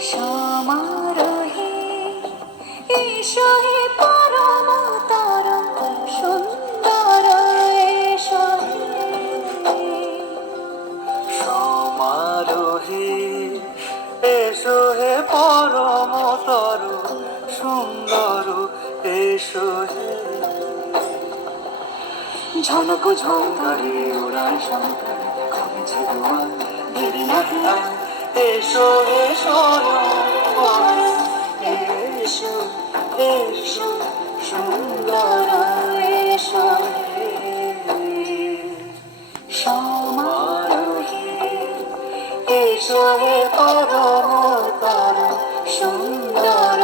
সমারোহে এসো হে পরমতর সুন্দর এসো হে সমারোহে এসো হে পরমতর সুন্দর এসো হে ঝনক ঝঙ্কারে ওড়ার শঙ্কর কমেছে দুয়ার দেরি নাহি আর এসো এসো এসো এসো সুন্দর এসো হে সমারোহে এসো হে পরমতর সুন্দর